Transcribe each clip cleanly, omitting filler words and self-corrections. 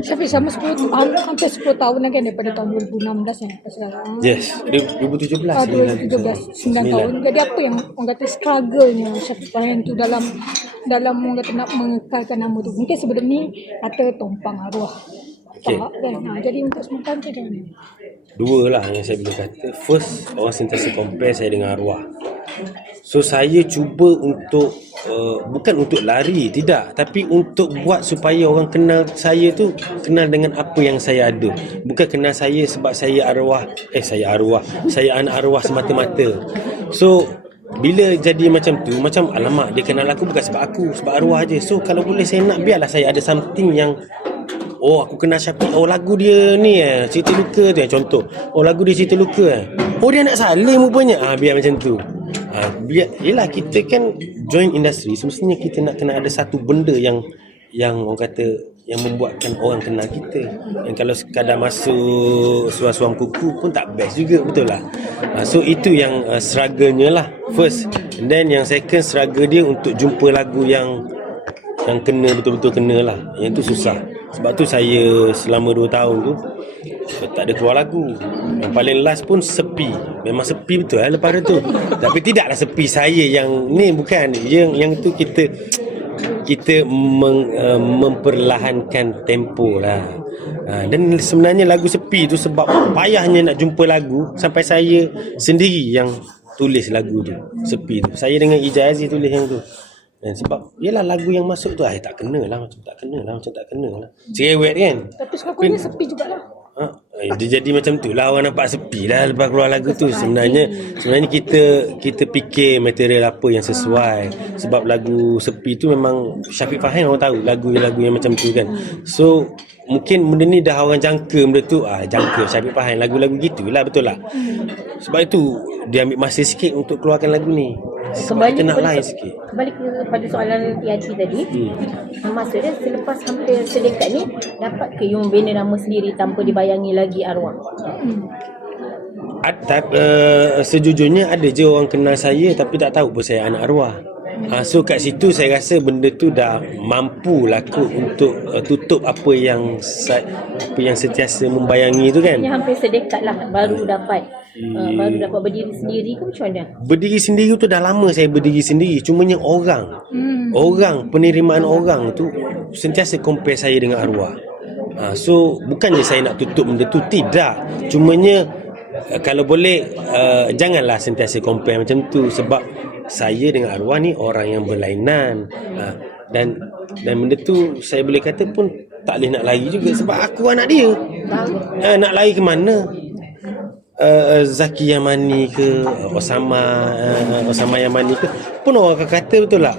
Syafiq sama 10 hampir 10 tahun lagi kan daripada tahun 2016 sampai sekarang. Yes, 2017. 2017 9 tahun. Jadi apa yang orang kata struggle-nya Syafiq Fahin tu dalam orang kata nak mengekalkan nama tu. Mungkin sebelum ni kata tumpang arwah. Okay. Kan? Jadi untuk sementara macam mana? Dua lah yang saya boleh kata. First, orang sentiasa compare saya dengan arwah. So saya cuba untuk bukan untuk lari, tidak, tapi untuk buat supaya orang kenal saya tu kenal dengan apa yang saya ada. Bukan kenal saya sebab saya anak arwah semata-mata. So bila jadi macam tu, macam alamak, dia kenal aku bukan sebab aku, sebab arwah je. So kalau boleh saya nak, biarlah saya ada something yang aku kenal Syafiq. Lagu dia ni Cerita Luka tu contoh. Lagu dia Cerita Luka dia nak salin rupanya. Biar macam tu. Yelah, kita kan join industri, semestinya kita nak kena ada satu benda yang orang kata yang membuatkan orang kenal kita. Yang kalau sekadar masuk suam-suam kuku pun tak best juga, betul lah. So itu yang struggle-nya lah first. And then yang second, struggle dia untuk jumpa lagu yang kena, betul-betul kena lah. Yang tu susah. Sebab tu saya selama 2 tahun tu tak ada keluar lagu. Yang paling last pun sepi. Memang sepi betul lah lepas tu. Tapi tidaklah sepi saya yang ni, bukan. Yang tu kita memperlahankan tempo lah. Dan sebenarnya lagu sepi tu sebab payahnya nak jumpa lagu, sampai saya sendiri yang tulis lagu tu, sepi tu. Saya dengan Ijaz Aziz tulis yang tu. Dan sebab yelah lagu yang masuk tu tak kena lah, macam tak kena lah. Cerewet kan. Tapi sekarang ni sepi jugalah. Dia jadi macam tu lah, orang nampak sepi lah lepas keluar lagu tu. Sebenarnya kita fikir material apa yang sesuai. Sebab lagu sepi tu memang Syafiq Fahin orang tahu lagu-lagu yang macam tu kan. So mungkin benda ni dah orang jangka benda tu. Jangka Syafiq Fahin lagu-lagu gitulah, betul lah. Sebab itu dia ambil masa sikit untuk keluarkan lagu ni. Kembali kepada soalan TRT tadi. Maksudnya selepas hampir sedekat ni, dapat ke you membina nama sendiri tanpa dibayangi lagi arwah? Sejujurnya ada je orang kenal saya tapi tak tahu pun saya anak arwah. So kat situ saya rasa benda tu dah mampu laku untuk tutup apa yang sentiasa membayangi tu kan. Yang hampir sedekat lah baru dapat berdiri sendiri ke macam mana? Berdiri sendiri tu dah lama saya berdiri sendiri. Cumanya penerimaan orang tu sentiasa compare saya dengan arwah. So bukannya saya nak tutup benda tu, tidak. Cumanya kalau boleh janganlah sentiasa compare macam tu. Sebab saya dengan arwah ni orang yang berlainan. Dan benda tu saya boleh kata pun tak boleh nak lari juga. Sebab aku anak dia. Nak lari ke mana? Zaki Yamani ke Osama Yamani ke pun orang akan kata betul lah,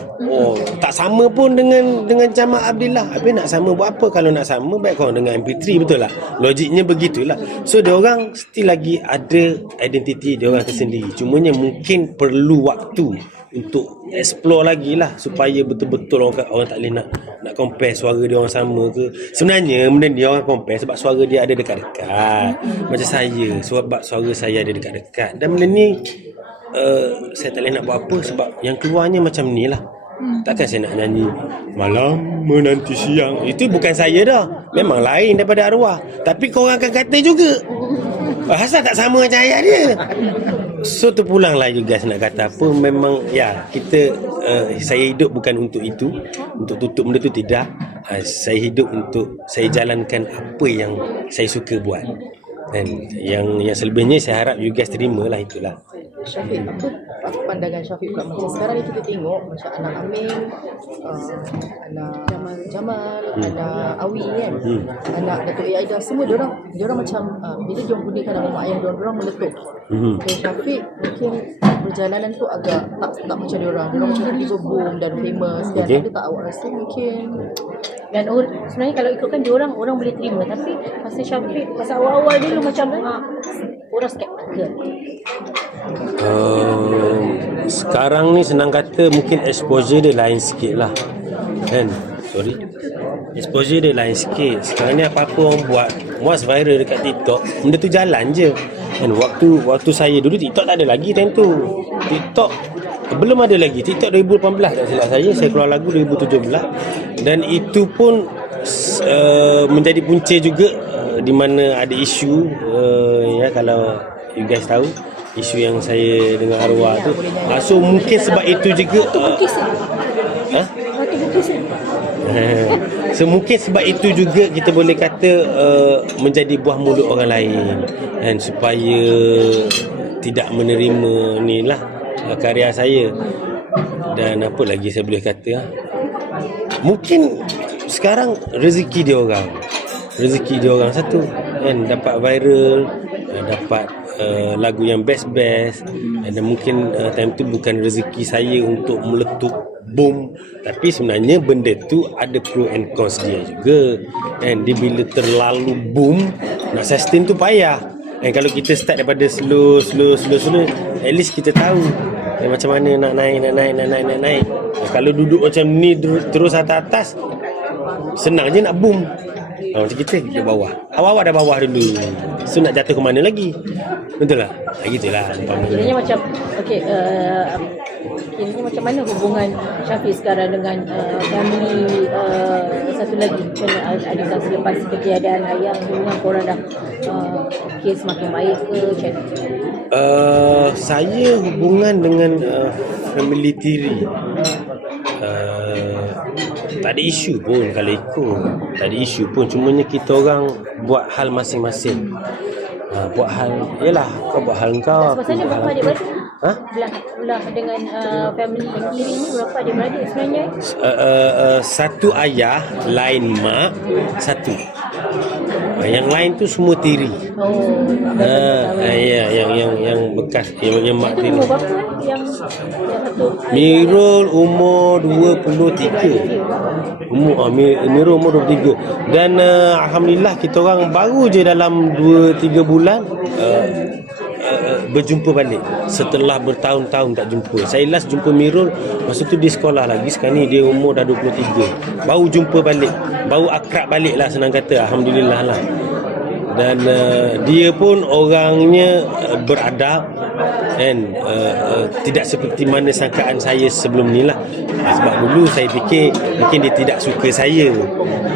tak sama pun dengan Jamal Abdillah. Habis nak sama buat apa? Kalau nak sama baik korang dengan MP3, betul lah. Logiknya begitulah. So dia orang still lagi ada identiti dia orang tersendiri. Cumanya mungkin perlu waktu untuk explore lagi lah supaya betul-betul orang tak boleh nak compare suara dia orang sama ke. Sebenarnya benda ni orang compare sebab suara dia ada dekat-dekat. Macam saya, sebab suara saya ada dekat-dekat. Dan benda ni saya tak boleh nak buat apa sebab yang keluarnya macam ni lah. Takkan saya nak nyanyi malam menanti siang. Itu bukan saya dah. Memang lain daripada arwah. Tapi korang akan kata juga asal tak sama macam ayah dia. So terpulanglah juga nak kata apa. Memang saya hidup bukan untuk itu, untuk tutup benda tu, tidak. Saya hidup untuk saya jalankan apa yang saya suka buat. Dan yang selebihnya saya harap you guys terimalah, itulah. Syafiq, apa pandangan Syafiq pula macam sekarang ni kita tengok macam anak Amin, anak Jamal, anak Awi kan, anak Datuk Aida, semua diorang macam bila diorang gunakan nama mak ayah diorang meletup. Okay, Syafiq mungkin perjalanan tu agak tak macam diorang macam tiba boom dan famous kan. Ada tak awak rasa mungkin? Dan sebenarnya kalau ikutkan diorang, orang boleh terima. Tapi masa Syafiq, masa awal-awal dulu macam orang skeptikal. Sekarang ni senang kata mungkin exposure dia lain sikit lah kan. Exposure dia lain sikit. Sekarang ni apa-apa orang buat once viral dekat TikTok, benda tu jalan je kan. Waktu saya dulu TikTok tak ada lagi time tu. TikTok belum ada lagi. TikTok 2018 tak silap saya keluar lagu 2017. Dan itu pun menjadi punca juga di mana ada isu ya, kalau you guys tahu isu yang saya dengan arwah tu. So mungkin sebab itu juga Bukis lah. ha? Batu bukis lah. So mungkin sebab itu juga kita boleh kata menjadi buah mulut orang lain, dan supaya tidak menerima ni lah karya saya. Dan apa lagi saya boleh kata, mungkin sekarang rezeki dia orang satu kan, dapat viral, dapat lagu yang best, dan mungkin time tu bukan rezeki saya untuk meletup boom, tapi sebenarnya benda tu ada pro and cons dia juga kan. Dia bila terlalu boom, nak sustain tu payah. Dan kalau kita start daripada slow, at least kita tahu macam mana nak naik. Kalau duduk macam ni terus atas, senang je nak boom. Macam kita di bawah. Awal-awal dah bawah dulu. So nak jatuh ke mana lagi? Betul tak? Gitulah. Kiranya macam kiranya macam mana hubungan Syafiq sekarang dengan family satu lagi, macam adakah selepas ketiadaan ayah hubungan korang dah semakin baik ke macam saya hubungan dengan family Tiri tak ada isu pun. Kalau ikut tak ada isu pun, cumanya kita orang buat hal masing-masing. Buat hal, yelah, kau buat hal kau, aku Sebenarnya buat hal berapa aku. adik-beradik? Belah dengan family yang kiri ni berapa adik-beradik sebenarnya? Satu ayah, lain mak, satu. Yang lain tu semua Tiri. Ya, yang bekas, yang mak Itu Tiri. umur berapa yang satu? Mirul umur 23. Mirul umur 23. Dan alhamdulillah kita orang baru je dalam 2-3 bulan berjumpa balik setelah bertahun-tahun tak jumpa. Saya last jumpa Mirul masa tu dia sekolah lagi, sekarang ni dia umur dah 23. Baru jumpa balik, baru akrab balik lah, senang kata. Alhamdulillah lah. Dan dia pun orangnya beradab dan tidak seperti mana sangkaan saya sebelum ni lah. Sebab dulu saya fikir mungkin dia tidak suka saya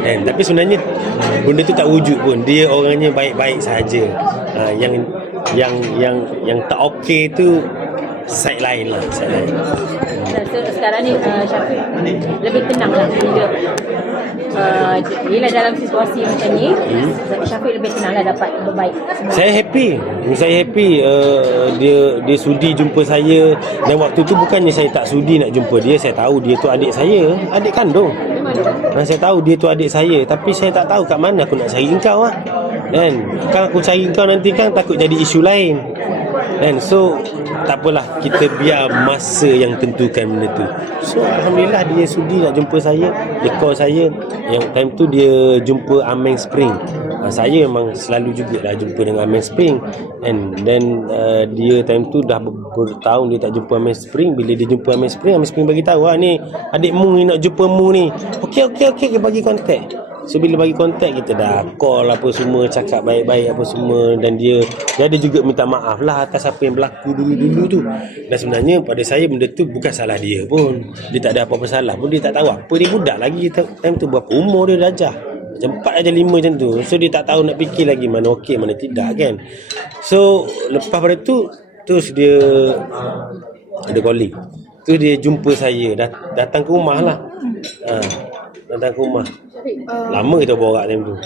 kan, tapi sebenarnya benda tu tak wujud pun. Dia orangnya baik-baik saja. Yang tak okey tu side lain lah, side lain. Sekarang ni Syafiq lebih tenang lah bila dalam situasi macam ni. Syafiq lebih tenang lah dapat berbaik semua. Saya happy dia sudi jumpa saya. Dan waktu tu bukannya saya tak sudi nak jumpa dia. Saya tahu dia tu adik saya, adik kandung. Dan saya tahu dia tu adik saya, tapi saya tak tahu kat mana aku nak cari engkau lah. Kan aku cari engkau nanti kan takut jadi isu lain. And so tak apalah, kita biar masa yang tentukan benda tu. So alhamdulillah dia sudi nak jumpa saya. Dia call saya. Yang time tu dia jumpa Ameng Spring. Saya memang selalu juga dah jumpa dengan Ameng Spring. And then dia time tu dah bertahun dia tak jumpa Ameng Spring. Bila dia jumpa Ameng Spring bagi tahu, ni adik Mu ni nak jumpa Mu ni. Okey dia bagi kontak. So bila bagi kontak, kita dah call apa semua, cakap baik-baik apa semua. Dan dia ada juga minta maaf lah atas apa yang berlaku dulu-dulu tu. Dan sebenarnya pada saya benda tu bukan salah dia pun. Dia tak ada apa-apa salah pun. Dia tak tahu apa, dia budak lagi time tu. Berapa umur dia darjah, macam 4 aja 5 macam tu. So dia tak tahu nak fikir lagi mana okey mana tidak kan. So lepas pada tu terus dia ada calling. Tu dia jumpa saya, datang ke rumah lah. Datang ke rumah. Lama kita borak time tu.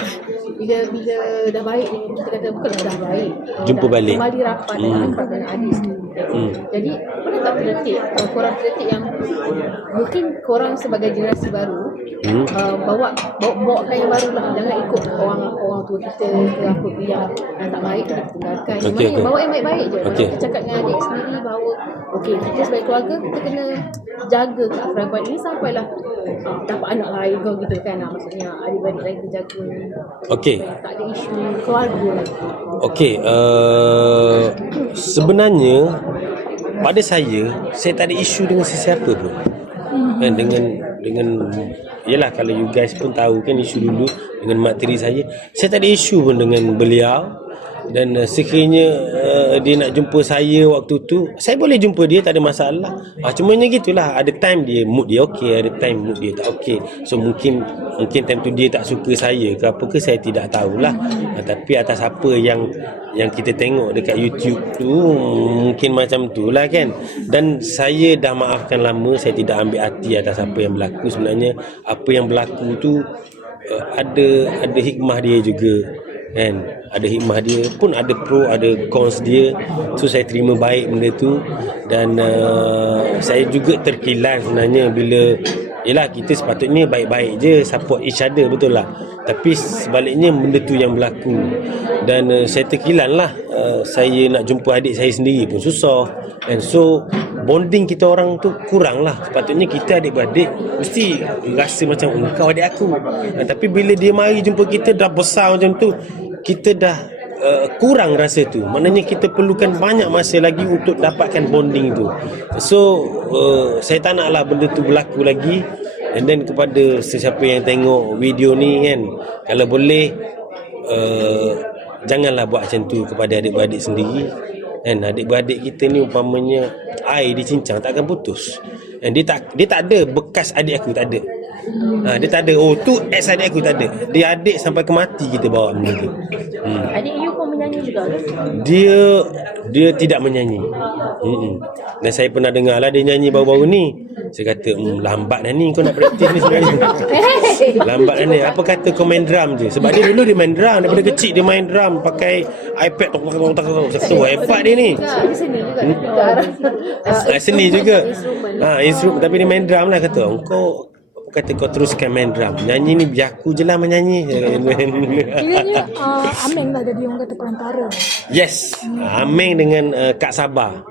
Bila dah baik ni, kita kata bukanlah dah baik, Jumpa balik. kembali rapat dengan adik sendiri. Jadi pernah tak terdetik, korang terdetik yang mungkin korang sebagai generasi baru bawakan yang baru lah, jangan ikut orang tua kita ke apa yang tak baik kita tinggalkan. Bawa yang baik-baik je. Kita cakap dengan adik sendiri bahawa kita sebagai keluarga kita kena jaga keakraban ini sampailah dapat anak lain gitu kan. Maksudnya adik-adik lain kita jaga. Tak ada isu keluarga. Sebenarnya pada saya tak ada isu dengan sesiapa pun. Dan dengan yalah, kalau you guys pun tahu kan isu dulu dengan mak tiri saya tak ada isu pun dengan beliau. Dan sekiranya dia nak jumpa saya waktu tu, saya boleh jumpa dia, tak ada masalah. Cumanya gitulah, ada time dia mood dia okey, ada time mood dia tak okey. So mungkin time tu dia tak suka saya ke apa ke, saya tidak tahulah. Tapi atas apa yang kita tengok dekat YouTube tu, mungkin macam tu lah kan. Dan saya dah maafkan lama, saya tidak ambil hati atas apa yang berlaku. Sebenarnya apa yang berlaku tu ada hikmah dia juga kan, ada hikmah dia pun, ada pro ada cons dia. So saya terima baik benda tu. Dan saya juga terkilan sebenarnya bila, yelah kita sepatutnya baik-baik je, support each other, betul lah. Tapi sebaliknya benda tu yang berlaku. Dan saya terkilan lah, saya nak jumpa adik saya sendiri pun susah. And so bonding kita orang tu kurang lah. Sepatutnya kita adik-beradik mesti rasa macam kau adik aku. Tapi bila dia mari jumpa kita dah besar macam tu, kita dah kurang rasa tu. Maknanya kita perlukan banyak masa lagi untuk dapatkan bonding tu. So saya tak naklah benda tu berlaku lagi. And then kepada sesiapa yang tengok video ni kan, kalau boleh janganlah buat macam tu kepada adik-beradik sendiri. Dan adik-beradik kita ni umpamanya air dicincang takkan putus. Dan dia tak ada bekas adik aku, tak ada. Dia tak ada, oh tu ex adik aku, tak ada. Dia adik sampai ke mati kita bawa benda tu. Adik you pun menyanyi juga ke? Dia tidak menyanyi. Dan saya pernah dengar lah dia nyanyi baru-baru ni. Saya kata lambat dah ni kau nak praktis ni sebenarnya. Lambat dah ni. Apa kata kau main drum je. Sebab dia dulu dia main drum, daripada kecil dia main drum pakai iPad. Saya kata hebat dia ni. Seni juga. Instrumen, tapi dia main drum lah. Kata kata kau teruskan main drum, nyanyi ni biar aku je lah menyanyi. Kiranya Ameng lah jadi orang kata perantara. Yes, Ameng dengan Kak Sabah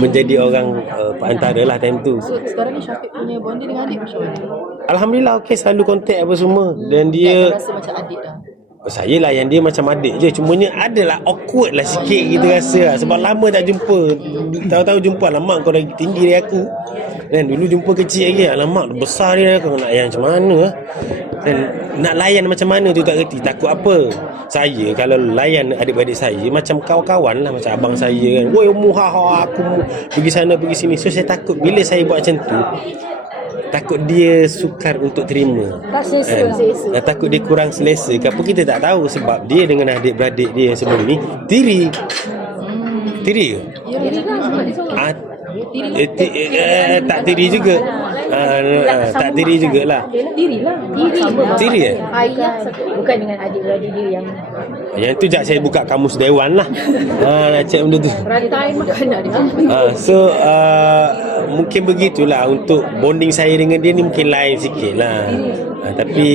menjadi orang perantara lah time tu. So sekarang ni Syafiq punya bonding dengan adik macam mana? Alhamdulillah okey, selalu kontak apa semua. Dan dia Rasa macam adik dah. saya layan dia macam adik je. Cumanya adalah awkward lah sikit kita rasa lah. Sebab lama tak jumpa. Tahu-tahu jumpa, alamak kau lagi tinggi dari aku. Dan dulu jumpa kecil lagi, alamak besar dia, kau nak layan macam mana lah. Dan nak layan macam mana tu tak kerti. Takut apa. Saya kalau layan adik-adik saya macam kawan-kawan lah, macam abang saya kan. Woi muhaha aku pergi sana pergi sini. So saya takut bila saya buat macam tu, takut dia sukar untuk terima. Tak selesa. Takut dia kurang selesa. Apa kita tak tahu. Sebab dia dengan adik-beradik dia yang sebelum ni tiri ke? Tak tiri juga. Tak tiri jugalah. Tiri Ayah satu. Bukan dengan adik-beradik dia yang tu jap saya buka kamus dewan lah. Nak cek benda tu. rantai makanan dia. So mungkin begitulah untuk bonding saya dengan dia ni, mungkin lain sikit lah. Tapi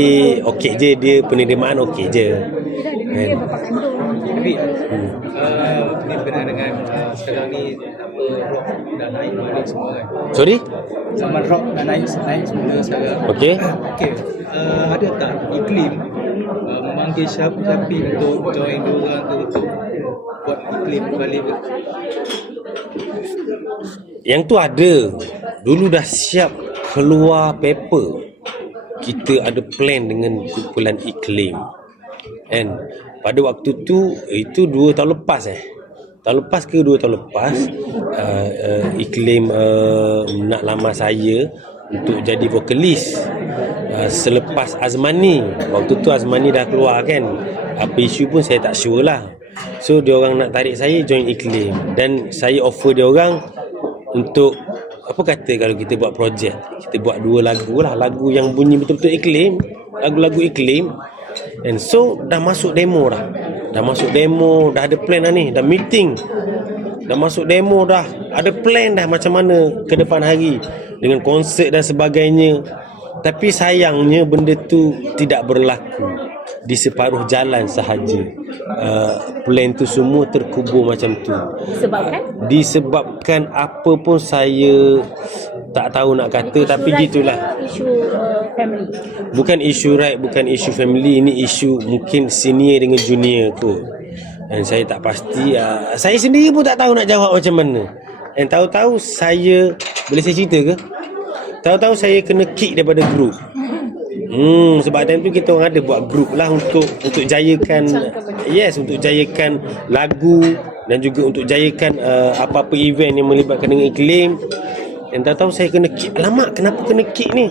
okey je, dia penerimaan okey je. Dia bapak kandung. Tapi ni benar dengan sekarang ni apa rock dah naik balik semua kan. Sorry? Zaman rock dah naik semula sekarang. Okey. Okey. Ada tak iklim memanggil Syafiq untuk join diorang tu untuk buat iklim balik? Yang tu ada. Dulu dah siap keluar paper. Kita ada plan dengan kumpulan iklim. And pada waktu tu, itu 2 tahun lepas tahun lepas ke 2 tahun lepas, iklim nak lamar saya untuk jadi vokalis selepas Azmani. Waktu tu Azmani dah keluar kan, apa isu pun saya tak sure lah. So dia orang nak tarik saya join iklim, dan saya offer dia orang untuk apa kata kalau kita buat projek, kita buat 2 lagu lah, lagu yang bunyi betul-betul iklim, lagu-lagu iklim. And so dah masuk demo dah. Dah ada plan dah ni, dah meeting. Dah masuk demo dah, ada plan dah macam mana ke depan hari dengan konsert dan sebagainya. Tapi sayangnya benda tu tidak berlaku. Di separuh jalan sahaja. Plan tu semua terkubur macam tu. Disebabkan apa pun saya tak tahu nak kata, isu tapi gitulah. Isu family. Bukan isu right, bukan isu family. Ini isu mungkin senior dengan junior tu. Dan saya tak pasti. Saya sendiri pun tak tahu nak jawab macam mana. Dan tahu-tahu saya, boleh saya cerita ke? Tahu-tahu saya kena kick daripada grup. Sebab time tu kita orang ada buat group lah untuk jayakan, untuk jayakan lagu dan juga untuk jayakan apa-apa event yang melibatkan dengan iklim. Dan tahu-tahu saya kena kick. Alamak, kenapa kena kick ni?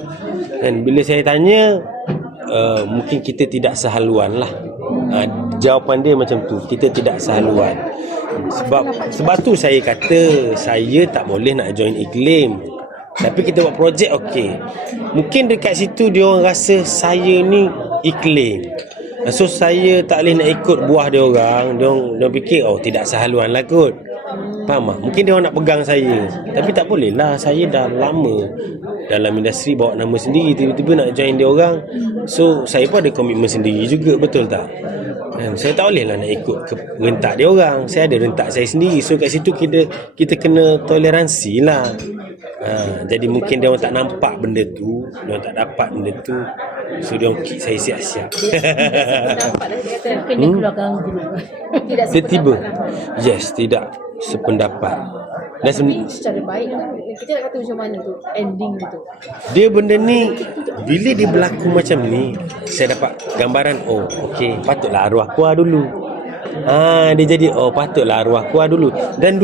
Dan bila saya tanya, mungkin kita tidak sehaluan lah. Jawapan dia macam tu, kita tidak sehaluan. Sebab tu saya kata saya tak boleh nak join iklim. Tapi kita buat projek okey. Mungkin dekat situ dia orang rasa saya ni iklim. So saya tak boleh nak ikut buah dia orang. Dia orang fikir tidak sehaluan lah kot. Faham tak? Mungkin dia orang nak pegang saya. Tapi tak boleh lah, saya dah lama dalam industri, bawa nama sendiri, tiba-tiba nak join dia orang. So saya pun ada komitmen sendiri juga, betul tak? Saya tak boleh lah nak ikut rentak dia orang. Saya ada rentak saya sendiri. So kat situ kita kena toleransi lah. Jadi mungkin dia orang tak nampak benda tu, dia orang tak dapat benda tu. So dia orang kick saya siap-siap. Kena keluarkan grup. Tidak Tiba-tiba yes, tidak sependapat. Dan Secara baik kan, kita nak kata macam mana tu ending tu. dia benda ni bila dia berlaku macam ni, saya dapat gambaran, okey, patutlah arwah keluar dulu. Dia jadi patutlah arwah keluar dulu. Dan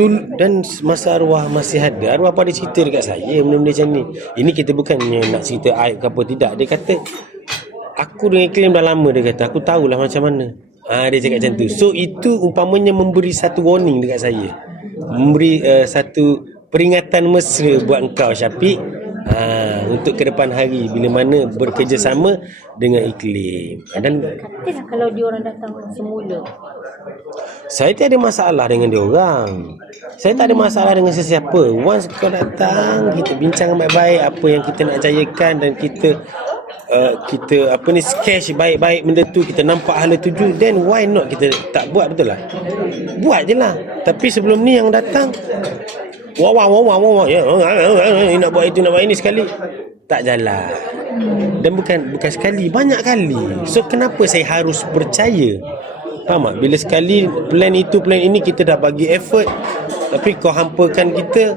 masa arwah masih ada, arwah pada cerita dekat saya benda-benda macam ni. Ini kita bukannya nak cerita aib ke apa, tidak. Dia kata aku dengan iklim dah lama, dia kata aku tahulah macam mana. Dia cakap macam tu. So itu umpamanya memberi satu warning dekat saya, memberi satu peringatan mesra buat engkau Syafiq, untuk ke depan hari bila mana bekerjasama dengan iklim. Dan katalah kalau dia orang datang semula, saya tak ada masalah dengan dia orang. Saya tak ada masalah dengan sesiapa. Once kau datang, kita bincang baik-baik apa yang kita nak jayakan, dan kita sketch baik-baik benda tu, kita nampak hala tuju, then why not kita tak buat, betul lah? Buat je lah. Tapi sebelum ni yang datang wah nak buat itu, nak buat ini, sekali tak jalan. Dan bukan sekali, banyak kali. So kenapa saya harus percaya? Faham tak? Bila sekali plan itu, plan ini, kita dah bagi effort, tapi kau hampakan kita,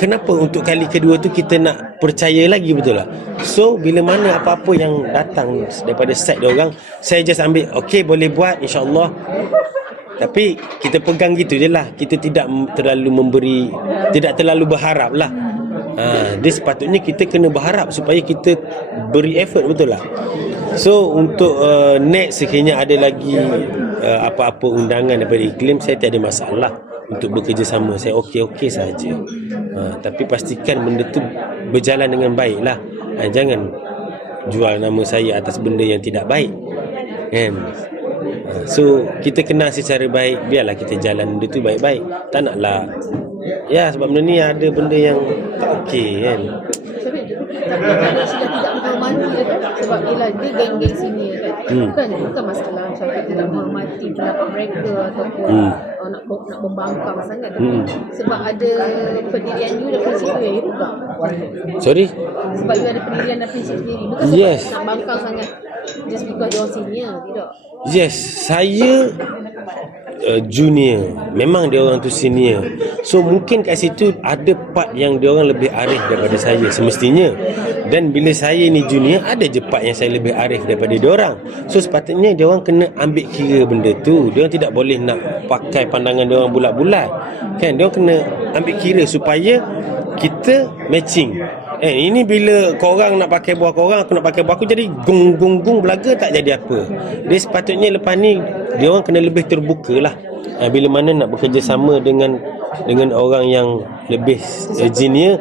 kenapa untuk kali kedua tu kita nak percaya lagi, betul tak? So bila mana apa-apa yang datang daripada side dia orang, saya just ambil, okey boleh buat insya-Allah. Tapi kita pegang gitu je lah. Kita tidak terlalu memberi, tidak terlalu berharap lah. Dia sepatutnya kita kena berharap supaya kita beri effort, betul lah. So untuk next sekiranya ada lagi apa-apa undangan daripada iklim, saya tak ada masalah untuk bekerjasama. Saya okey-okey saja. Tapi pastikan benda tu berjalan dengan baik lah. Jangan jual nama saya atas benda yang tidak baik, kan? So kita kenal secara baik, biarlah kita jalan benda tu baik-baik. Tak naklah, ya, sebab benda ni ada benda yang tak okey, kan? Tapi sudah tidak menghormati dia kan, sebab ialah dia geng-geng sini kan. Bukan masalah Syafiq tidak menghormati pendapat mereka ataupun nak membangkang sangat, tapi sebab ada pendirian you dan prinsip you yang you pegang. Sorry? Sebab you ada pendirian dan prinsip sendiri, bukan sebab Yes. nak bangkang sangat just because dia orang senior, tidak. Yes, saya junior, memang dia orang tu senior. So mungkin kat situ ada part yang dia orang lebih arif daripada saya semestinya. Dan bila saya ni junior, ada je part yang saya lebih arif daripada dia orang. So sepatutnya dia orang kena ambil kira benda tu. Dia orang tidak boleh nak pakai pandangan dia orang bulat-bulat, kan? Dia orang kena ambil kira supaya kita matching. Ini bila korang nak pakai buah korang, aku nak pakai buah aku, jadi gung belaga, tak jadi apa. Dia sepatutnya lepas ni dia orang kena lebih terbuka lah. Bila mana nak bekerjasama dengan orang yang lebih junior,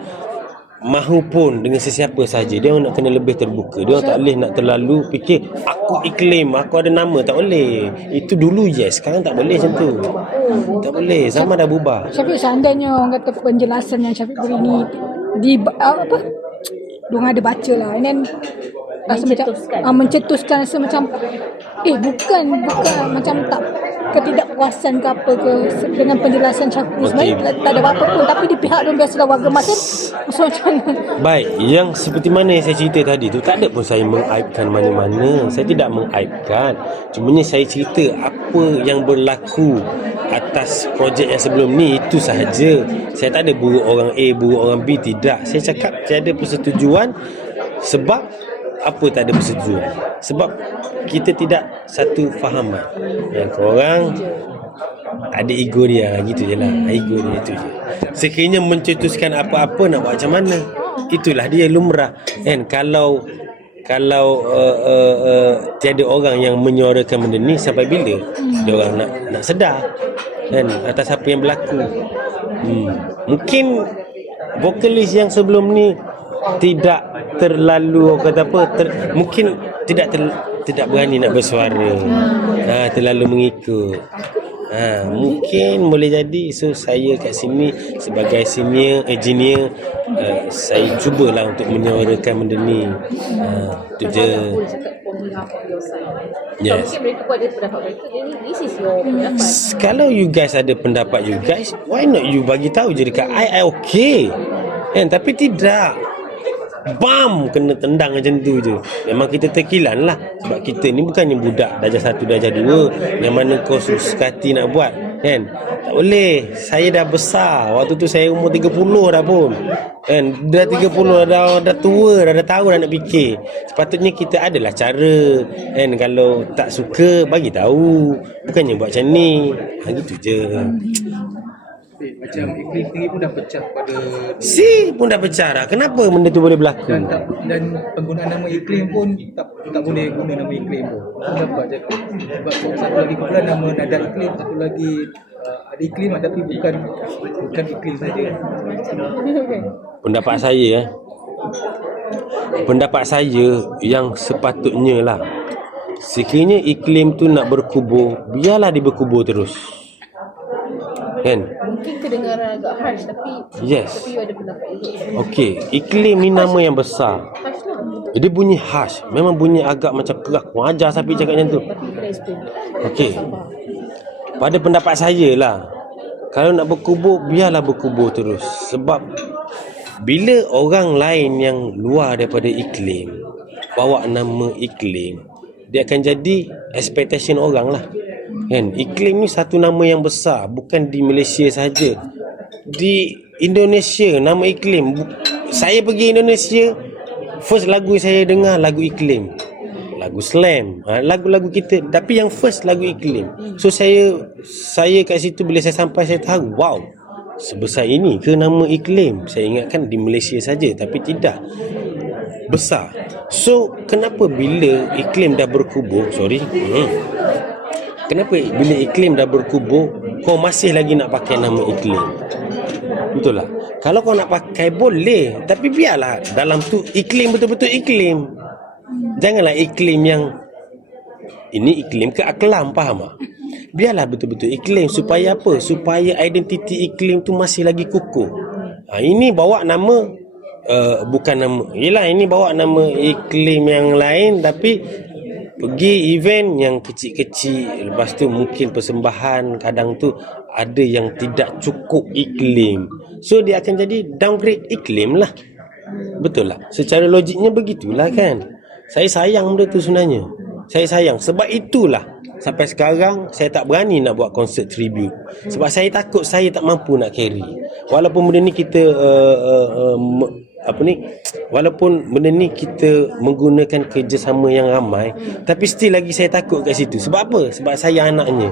mahupun dengan sesiapa saja, dia orang nak kena lebih terbuka. Dia orang tak boleh nak terlalu fikir aku iklim, aku ada nama, tak boleh. Itu dulu yes, sekarang tak boleh macam tu. Tak boleh, zaman dah berubah. Syafiq, seandainya orang kata penjelasan yang Syafiq beri ni diorang ada baca lah, and then mencetuskan rasa macam bukan macam tak ketidakpuasan ke apa ke dengan penjelasan Syafiq. Sebenarnya tak ada apa-apa pun, tapi di pihak diorang biasalah warga makan. So macam mana? Baik, yang seperti mana yang saya cerita tadi tu, tak ada pun saya mengaibkan mana-mana. Saya tidak mengaibkan. Cumanya saya cerita apa yang berlaku atas projek yang sebelum ni, itu sahaja. Saya tak ada buruk orang A, buruk orang B, tidak. Saya cakap tiada persetujuan sebab apa tak ada persetujuan? Sebab kita tidak satu fahaman. Yang korang ada ego dia, gitu je lah. Ego dia itu je. Sekiranya mencetuskan apa-apa nak buat macam mana, itulah dia lumrah. Kan kalau tiada orang yang menyuarakan benda ni, sampai bila dia orang nak sedar kan atas apa yang berlaku. Mungkin vokalis yang sebelum ni tidak terlalu kata apa mungkin tidak berani nak bersuara, terlalu mengikut. Mungkin boleh jadi. So saya kat sini sebagai engineer, saya cubalah untuk menyuarakan benda ni. Itu je. Yes. Mungkin mereka pun ada pendapat mereka. Jadi this is your pendapat. Kalau you guys ada pendapat you guys, why not you bagi tahu je dekat I okay. Kan, tapi tidak. Bam, kena tendang macam tu je. Memang kita terkilan lah. Sebab kita ni bukannya budak darjah 1, darjah 2 yang mana kau suka hati nak buat. Kan? Tak boleh. Saya dah besar. Waktu tu saya umur 30 dah pun. Kan? Dah 30 dah tua dah tahu dah nak fikir. Sepatutnya kita adalah cara. Kan? Kalau tak suka, bagi tahu. Bukannya buat macam ni. Gitu je. Macam iklim sendiri pun dah pecah pada pun dah pecah dah. Kenapa benda tu boleh berlaku? dan penggunaan nama iklim pun tak boleh guna nama iklim pun. Kenapa cakap? Sebab satu lagi kumpulan nama nada iklim, satu lagi ada iklim tapi bukan iklim saja. Pendapat saya yang sepatutnya lah, sekiranya iklim tu nak berkubur, biarlah dia berkubur terus. Kan? Mungkin kedengaran agak harsh tapi Yes. tapi you ada pendapat juga. Okey, iklim ni nama yang besar. Harsh lah. Dia bunyi harsh. Memang bunyi agak macam kerak. Wajar sapi cakap macam tu. Tapi kena explain. Okey. Pada pendapat saya lah, kalau nak berkubur, biarlah berkubur terus. Sebab bila orang lain yang luar daripada iklim bawa nama iklim, dia akan jadi expectation orang lah. Kan? Iklim ni satu nama yang besar, bukan di Malaysia saja. Di Indonesia nama iklim. Saya pergi Indonesia, first lagu saya dengar lagu iklim, lagu slam, lagu-lagu kita, tapi yang first lagu iklim. So saya kat situ bila saya sampai, saya tahu, wow, sebesar ini ke nama iklim. Saya ingatkan di Malaysia saja, tapi tidak, besar. So kenapa bila iklim dah berkubur, kenapa bila iklim dah berkubur, kau masih lagi nak pakai nama iklim? Betul lah. Kalau kau nak pakai boleh, tapi biarlah dalam tu iklim betul-betul iklim. Janganlah iklim yang ini iklim keaklam, faham tak? Biarlah betul-betul iklim. Supaya apa? Supaya identiti iklim tu masih lagi kukuh. Ini bawa nama bukan nama, yelah ini bawa nama iklim yang lain, tapi pergi event yang kecil-kecil, lepas tu mungkin persembahan kadang tu ada yang tidak cukup iklim, so dia akan jadi downgrade iklim lah. Betul lah, secara logiknya begitulah kan. Saya sayang benda tu sebenarnya. Saya sayang, sebab itulah sampai sekarang saya tak berani nak buat konsert tribute. Sebab saya takut saya tak mampu nak carry. Walaupun benda ni kita walaupun benda ni kita menggunakan kerjasama yang ramai, tapi still lagi saya takut kat situ. Sebab apa? Sebab saya anaknya.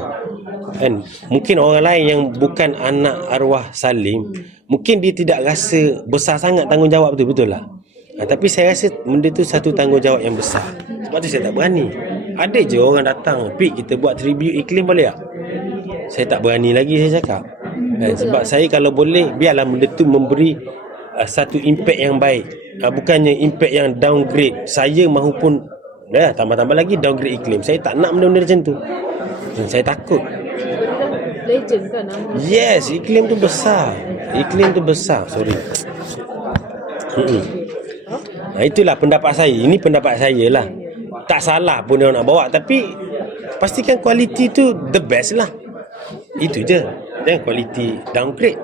Kan? Mungkin orang lain yang bukan anak arwah Salim, mungkin dia tidak rasa besar sangat tanggungjawab tu, betul lah. Tapi saya rasa benda tu satu tanggungjawab yang besar. Sebab tu saya tak berani. Ada je orang datang, "Pik, kita buat tribute iklim boleh tak?" Saya tak berani lagi, saya cakap. Sebab saya kalau boleh, biarlah benda tu memberi satu impact yang baik, bukannya impact yang downgrade saya mahupun tambah-tambah lagi downgrade iklim. Saya tak nak benda-benda macam tu. Saya takut. Legend kan nama. Yes, iklim tu besar. Iklim tu besar. Sorry. Itulah pendapat saya. Ini pendapat saya lah. Tak salah pun dia nak bawa, tapi pastikan kualiti tu the best lah. Itu je. Jangan kualiti downgrade.